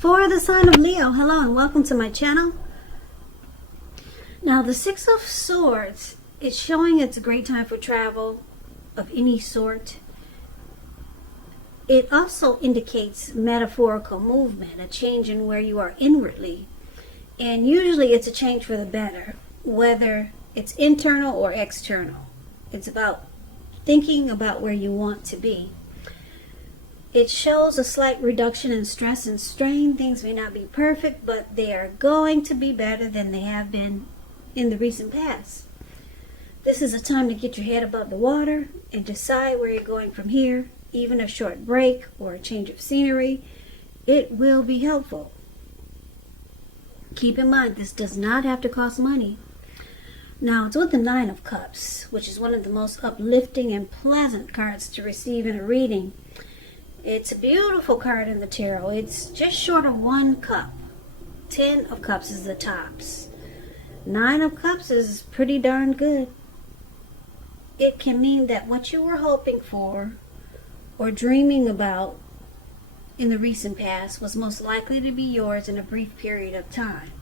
For the sign of Leo, hello and welcome to my channel. Now the Six of Swords is showing it's a great time for travel of any sort. It also indicates metaphorical movement, a change in where you are inwardly. And usually it's a change for the better, whether it's internal or external. It's about thinking about where you want to be. It shows a slight reduction in stress and strain. Things may not be perfect, but they are going to be better than they have been in the recent past. This is a time to get your head above the water and decide where you're going from here. Even a short break or a change of scenery, it will be helpful. Keep in mind, this does not have to cost money. Now, it's with the Nine of Cups, which is one of the most uplifting and pleasant cards to receive in a reading. It's a beautiful card in the tarot. It's just short of 1 cup. 10 of Cups is the tops. 9 of Cups is pretty darn good. It can mean that what you were hoping for or dreaming about in the recent past was most likely to be yours in a brief period of time.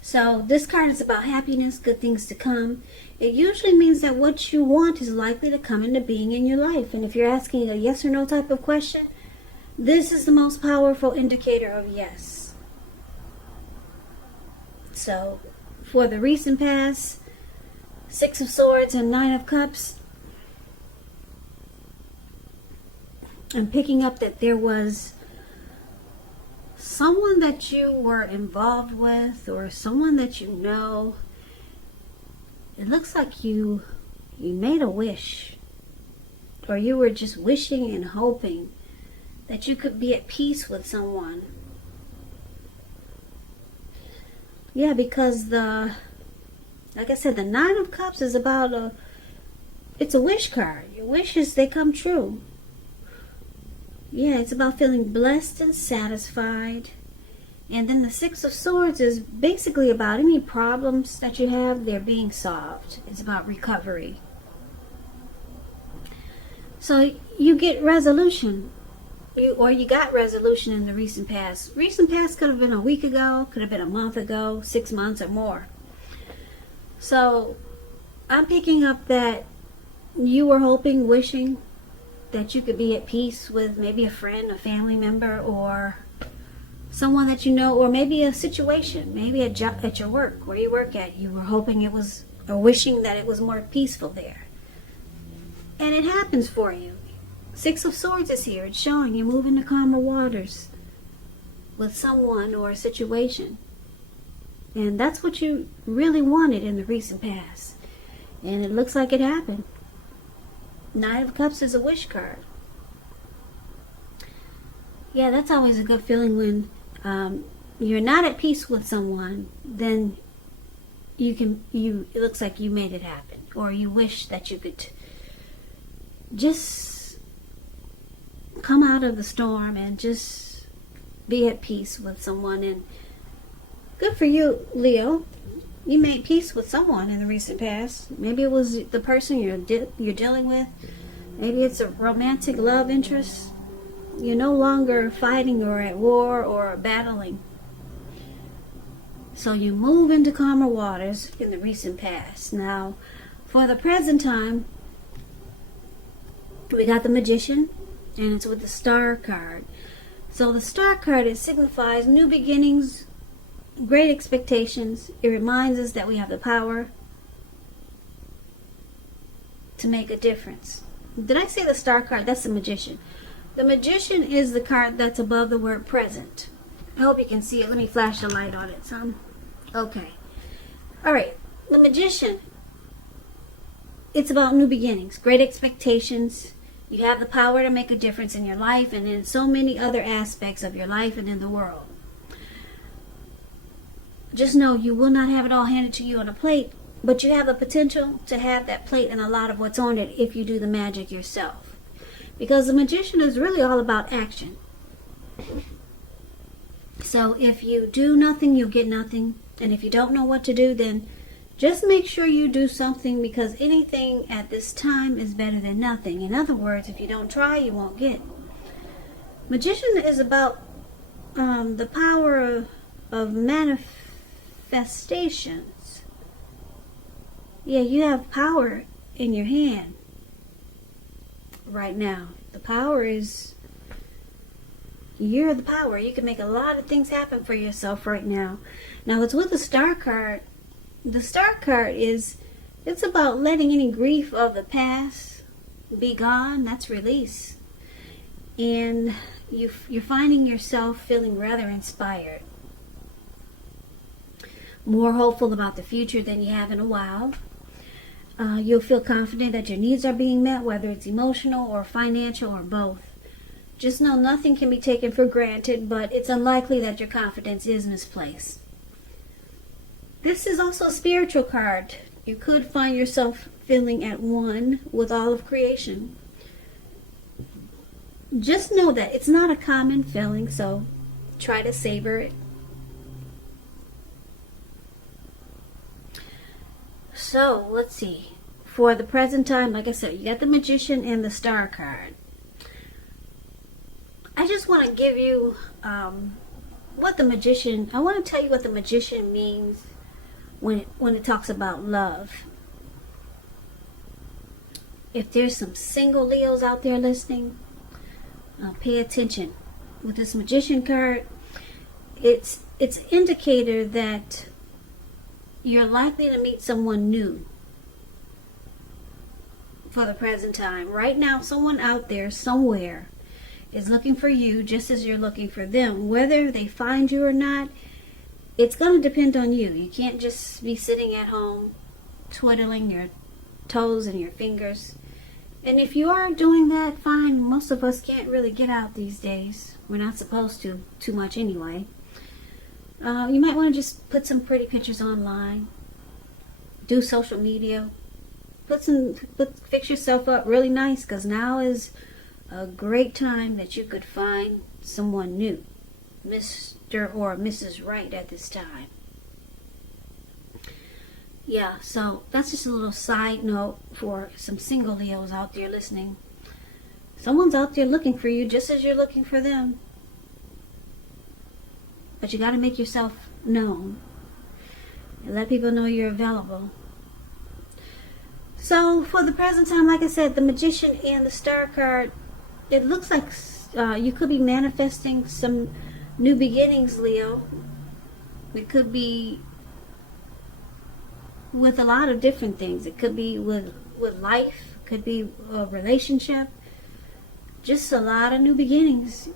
So this card is about happiness, good things to come. It usually means that what you want is likely to come into being in your life. And if you're asking a yes or no type of question, this is the most powerful indicator of yes. So for the recent past, Six of Swords and Nine of Cups, I'm picking up that there was someone that you were involved with or someone that you know. It looks like you made a wish, or you were just wishing and hoping that you could be at peace with someone. Yeah, because like I said, the Nine of Cups is about it's a wish card. Your wishes, they come true. Yeah, it's about feeling blessed and satisfied. And then the Six of Swords is basically about any problems that you have, they're being solved. It's about recovery. So you get resolution. You got resolution in the recent past. Recent past could have been a week ago, could have been a month ago, 6 months or more. So I'm picking up that you were hoping, wishing that you could be at peace with maybe a friend, a family member, or someone that you know, or maybe a situation, maybe a job at your work, where you work at. You were hoping it was, or wishing that it was more peaceful there. And it happens for you. Six of Swords is here. It's showing you move into calmer waters with someone or a situation. And that's what you really wanted in the recent past. And it looks like it happened. Nine of Cups is a wish card. Yeah, that's always a good feeling when you're not at peace with someone. Then it looks like you made it happen, or you wish that you could just come out of the storm and just be at peace with someone. And good for you, Leo. You made peace with someone in the recent past. Maybe it was the person you're dealing with. Maybe it's a romantic love interest. You're no longer fighting or at war or battling. So you move into calmer waters in the recent past. Now, for the present time, we got the Magician, and it's with the Star card. So the Star card, it signifies new beginnings, great expectations. It reminds us that we have the power to make a difference. Did I say the Star card? That's the Magician. The Magician is the card that's above the word present. I hope you can see it. Let me flash the light on it some. Okay. Alright. The Magician. It's about new beginnings, great expectations. You have the power to make a difference in your life and in so many other aspects of your life and in the world. Just know you will not have it all handed to you on a plate, but you have the potential to have that plate and a lot of what's on it if you do the magic yourself. Because the Magician is really all about action. So if you do nothing, you'll get nothing. And if you don't know what to do, then just make sure you do something, because anything at this time is better than nothing. In other words, if you don't try, you won't get. Magician is about the power of manifestations. Yeah, you have power in your hand right now. The power is, you're the power. You can make a lot of things happen for yourself right now. Now, it's with the Star card. The Star card is, it's about letting any grief of the past be gone. That's release. And you're finding yourself feeling rather inspired. More hopeful about the future than you have in a while. You'll feel confident that your needs are being met, whether it's emotional or financial or both. Just know nothing can be taken for granted, but it's unlikely that your confidence is misplaced. This is also a spiritual card. You could find yourself feeling at one with all of creation. Just know that it's not a common feeling, so try to savor it. So, let's see. For the present time, like I said, you got the Magician and the Star card. I just want to give you I want to tell you what the Magician means when it talks about love. If there's some single Leos out there listening, pay attention. With this Magician card, it's an indicator that you're likely to meet someone new for the present time. Right now, someone out there somewhere is looking for you just as you're looking for them. Whether they find you or not, it's going to depend on you. You can't just be sitting at home twiddling your toes and your fingers. And if you are doing that, fine. Most of us can't really get out these days. We're not supposed to too much anyway. You might want to just put some pretty pictures online. Do social media. Fix yourself up really nice, because now is a great time that you could find someone new. Mr. or Mrs. Right at this time. Yeah, so that's just a little side note for some single Leos out there listening. Someone's out there looking for you just as you're looking for them. But you got to make yourself known and let people know you're available. So for the present time, like I said, the Magician and the Star card, it looks like you could be manifesting some new beginnings, Leo. It could be with a lot of different things. It could be with life, it could be a relationship, just a lot of new beginnings.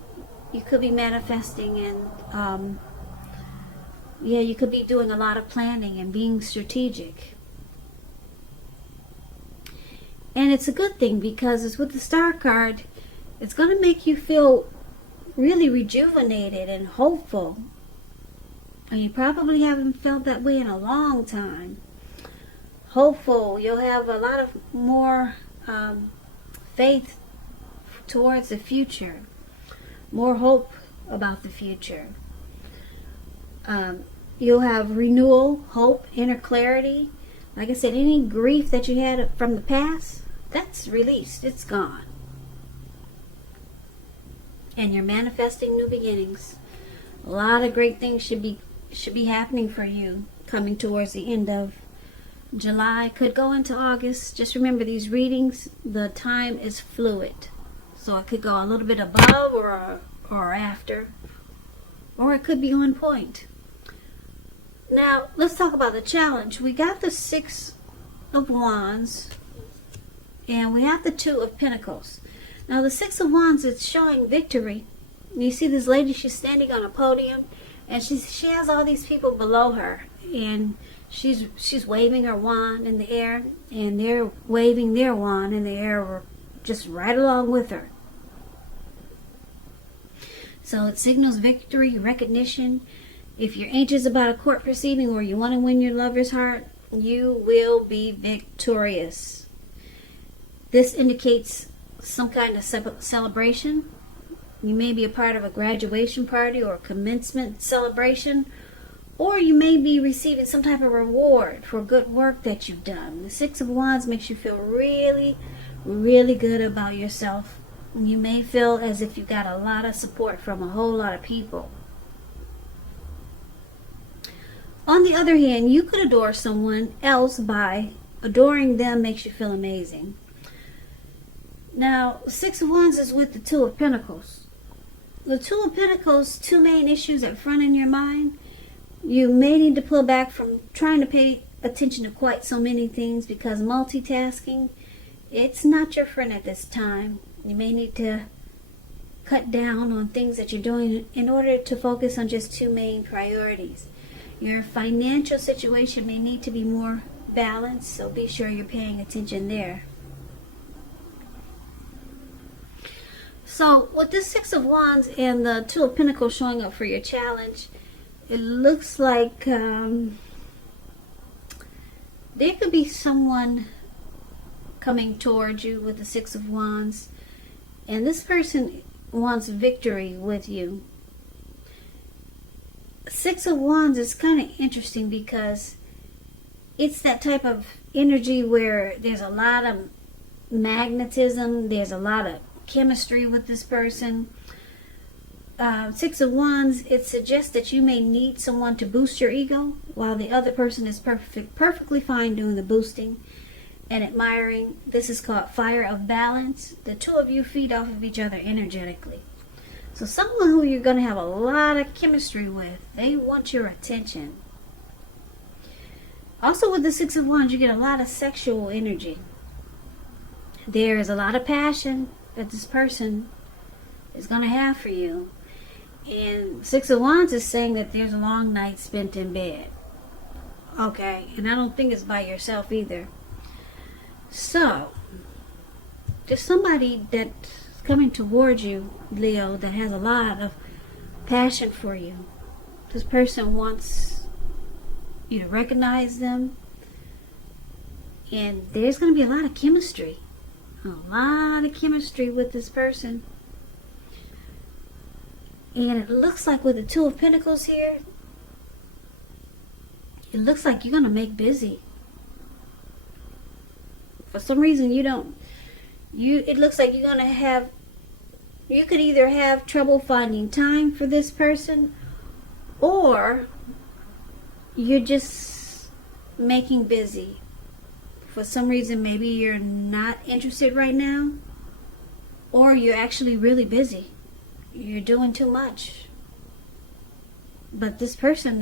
You could be manifesting, and you could be doing a lot of planning and being strategic. And it's a good thing, because it's with the Star card. It's going to make you feel really rejuvenated and hopeful. And you probably haven't felt that way in a long time. Hopeful. You'll have a lot of more faith towards the future. More hope about the future. You'll have renewal, hope, inner clarity. Like I said, any grief that you had from the past, that's released. It's gone. And you're manifesting new beginnings. A lot of great things should be happening for you coming towards the end of July. Could go into August. Just remember, these readings, the time is fluid. So it could go a little bit above or after. Or it could be on point. Now, let's talk about the challenge. We got the 6 of Wands. And we have the 2 of Pentacles. Now, the 6 of Wands is showing victory. You see this lady, she's standing on a podium. And she has all these people below her. And she's waving her wand in the air. And they're waving their wand in the air just right along with her. So it signals victory, recognition. If you're anxious about a court proceeding or you want to win your lover's heart, you will be victorious. This indicates some kind of celebration. You may be a part of a graduation party or a commencement celebration, or you may be receiving some type of reward for good work that you've done. The 6 of Wands makes you feel really, really good about yourself. You may feel as if you got a lot of support from a whole lot of people. On the other hand, you could adore someone else by adoring them makes you feel amazing. Now, Six of Wands is with the Two of Pentacles. The Two of Pentacles, two main issues at front in your mind. You may need to pull back from trying to pay attention to quite so many things, because multitasking, it's not your friend at this time. You may need to cut down on things that you're doing in order to focus on just two main priorities. Your financial situation may need to be more balanced, so be sure you're paying attention there. So with this Six of Wands and the Two of Pentacles showing up for your challenge, it looks like there could be someone coming towards you with the Six of Wands, and this person wants victory with you. Six of Wands is kind of interesting because it's that type of energy where there's a lot of magnetism, there's a lot of chemistry with this person. Six of Wands, it suggests that you may need someone to boost your ego while the other person is perfectly fine doing the boosting and admiring. This is called fire of balance. The two of you feed off of each other energetically. So someone who you're going to have a lot of chemistry with, they want your attention. Also with the Six of Wands, you get a lot of sexual energy. There is a lot of passion that this person is going to have for you. And Six of Wands is saying that there's a long night spent in bed. Okay, and I don't think it's by yourself either. So, there's somebody that's coming towards you, Leo, that has a lot of passion for you. This person wants you to recognize them. And there's going to be a lot of chemistry. A lot of chemistry with this person. And it looks like with the Two of Pentacles here, it looks like you're going to make busy. For some reason it looks like you're going to have, you could either have trouble finding time for this person, or you're just making busy. For some reason, maybe you're not interested right now, or you're actually really busy. You're doing too much. But this person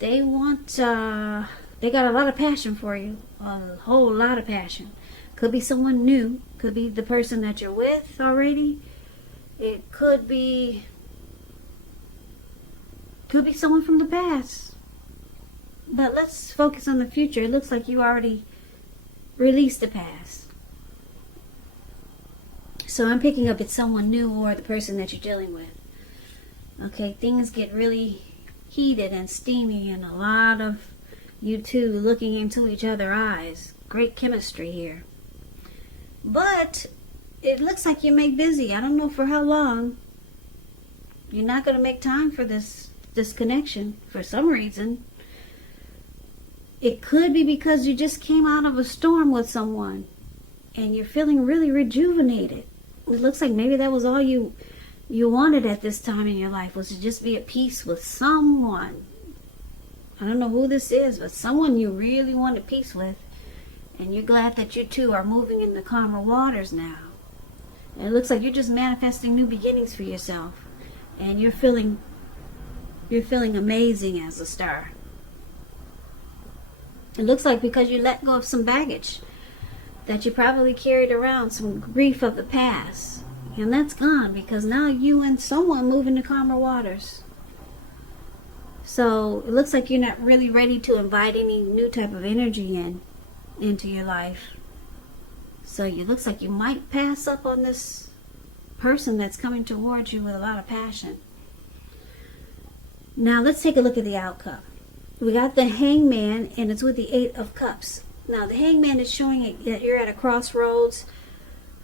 they got a lot of passion for you. A whole lot of passion. Could be someone new. Could be the person that you're with already. It could be someone from the past. But let's focus on the future. It looks like you already released the past. So I'm picking up it's someone new or the person that you're dealing with. Okay, things get really heated and steamy, and a lot of you two looking into each other's eyes. Great chemistry here. But it looks like you make busy. I don't know for how long. You're not going to make time for this connection for some reason. It could be because you just came out of a storm with someone and you're feeling really rejuvenated. It looks like maybe that was all you wanted at this time in your life, was to just be at peace with someone. I don't know who this is, but someone you really wanted peace with. And you're glad that you two are moving into calmer waters now. And it looks like you're just manifesting new beginnings for yourself. And you're feeling amazing as a star. It looks like because you let go of some baggage that you probably carried around, some grief of the past. And that's gone because now you and someone move into calmer waters. So it looks like you're not really ready to invite any new type of energy into your life. So it looks like you might pass up on this person that's coming towards you with a lot of passion. Now let's take a look at the outcome. We got the Hangman, and it's with the Eight of Cups. Now the Hangman is showing that you're at a crossroads.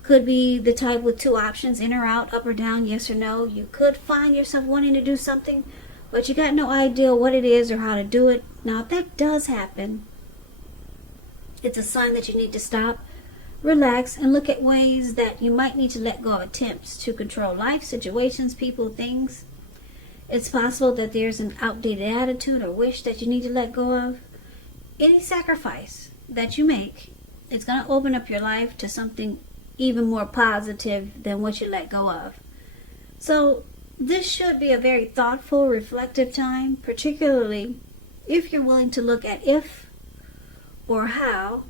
Could be the type with two options, in or out, up or down, yes or no. You could find yourself wanting to do something, but you got no idea what it is or how to do it. Now if that does happen, it's a sign that you need to stop, relax, and look at ways that you might need to let go of attempts to control life, situations, people, things. It's possible that there's an outdated attitude or wish that you need to let go of. Any sacrifice that you make, it's going to open up your life to something even more positive than what you let go of. So this should be a very thoughtful, reflective time, particularly if you're willing to look at if or how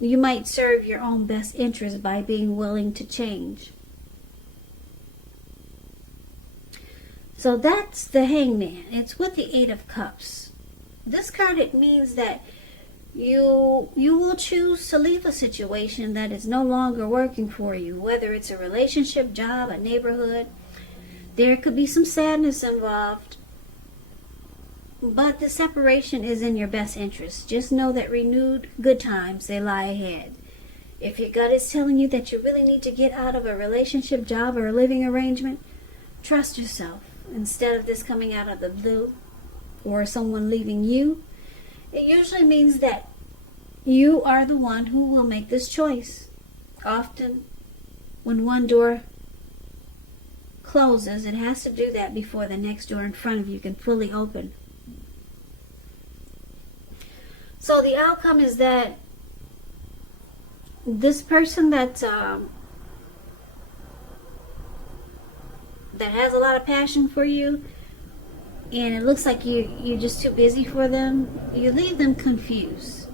you might serve your own best interest by being willing to change. So that's the Hangman. It's with the Eight of Cups. This card, it means that you will choose to leave a situation that is no longer working for you, whether it's a relationship, job, a neighborhood. There could be some sadness involved, but the separation is in your best interest. Just know that renewed good times, they lie ahead. If your gut is telling you that you really need to get out of a relationship, job, or a living arrangement, trust yourself. Instead of this coming out of the blue or someone leaving you, it usually means that you are the one who will make this choice. Often, when one door closes, it has to do that before the next door in front of you can fully open. So the outcome is that this person that has a lot of passion for you, and it looks like you're just too busy for them, you leave them confused.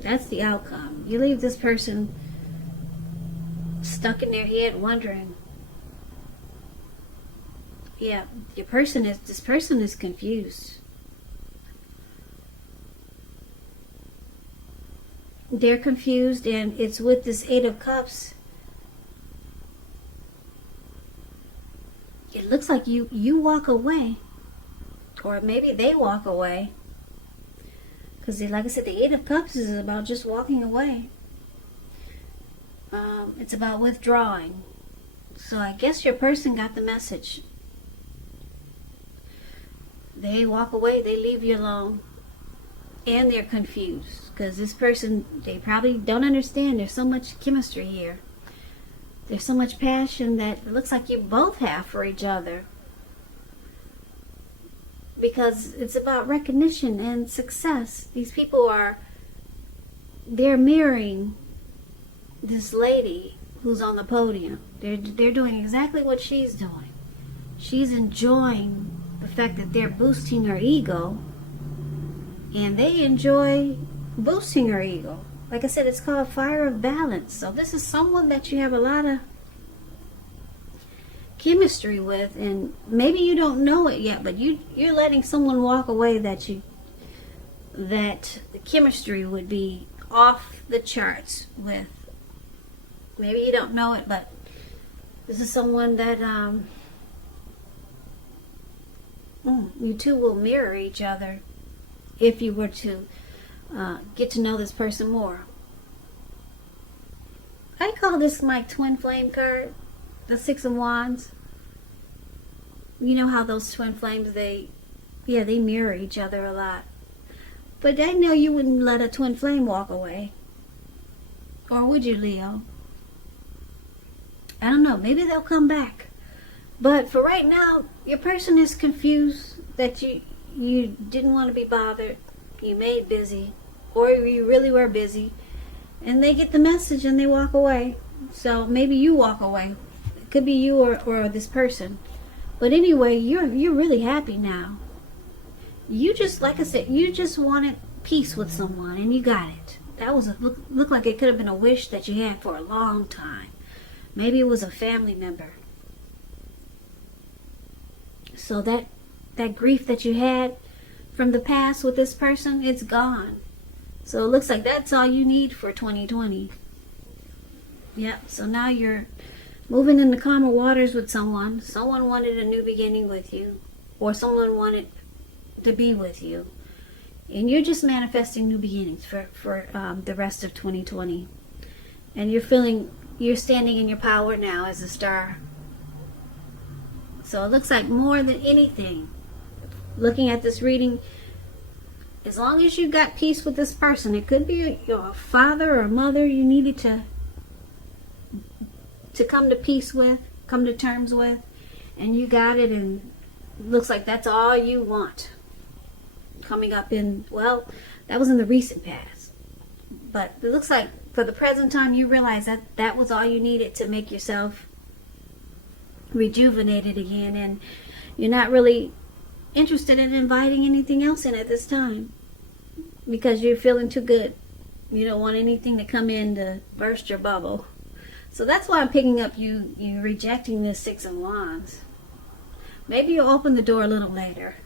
That's the outcome. You leave this person stuck in their head wondering. Yeah, this person is confused. They're confused, and it's with this Eight of Cups. It looks like you walk away, or maybe they walk away, because like I said, the Eight of Cups is about just walking away. It's about withdrawing. So I guess your person got the message. They walk away, they leave you alone, and they're confused because this person, they probably don't understand. There's so much chemistry here. There's so much passion that it looks like you both have for each other, because it's about recognition and success. These people they're mirroring this lady who's on the podium. They're doing exactly what she's doing. She's enjoying the fact that they're boosting her ego, and they enjoy boosting her ego. Like I said, it's called Fire of Balance. So this is someone that you have a lot of chemistry with, and maybe you don't know it yet, but you're letting someone walk away that the chemistry would be off the charts with. Maybe you don't know it, but this is someone that you two will mirror each other if you were to get to know this person more. I call this my twin flame card, the Six of Wands. You know how those twin flames, they mirror each other a lot. But I know you wouldn't let a twin flame walk away. Or would you, Leo? I don't know. Maybe they'll come back. But for right now, your person is confused that you didn't want to be bothered. You made busy. Or you really were busy. And they get the message and they walk away. So maybe you walk away. It could be you or this person. But anyway, you're really happy now. You just, like I said, you just wanted peace with someone and you got it. That was looked like it could have been a wish that you had for a long time. Maybe it was a family member. So that grief that you had from the past with this person, it's gone. So it looks like that's all you need for 2020. Yep, so now you're moving in the calmer waters with someone. Someone wanted a new beginning with you, or someone wanted to be with you. And you're just manifesting new beginnings for the rest of 2020. And you're standing in your power now as a star. So it looks like more than anything, looking at this reading, as long as you got peace with this person, it could be your father or mother you needed to to come to peace with, come to terms with, and you got it, and it looks like that's all you want. Coming up in, well, that was in the recent past. But it looks like for the present time, you realize that that was all you needed to make yourself rejuvenated again, and you're not really interested in inviting anything else in at this time because you're feeling too good. You don't want anything to come in to burst your bubble. So that's why I'm picking up you rejecting this Six of Wands. Maybe you'll open the door a little later.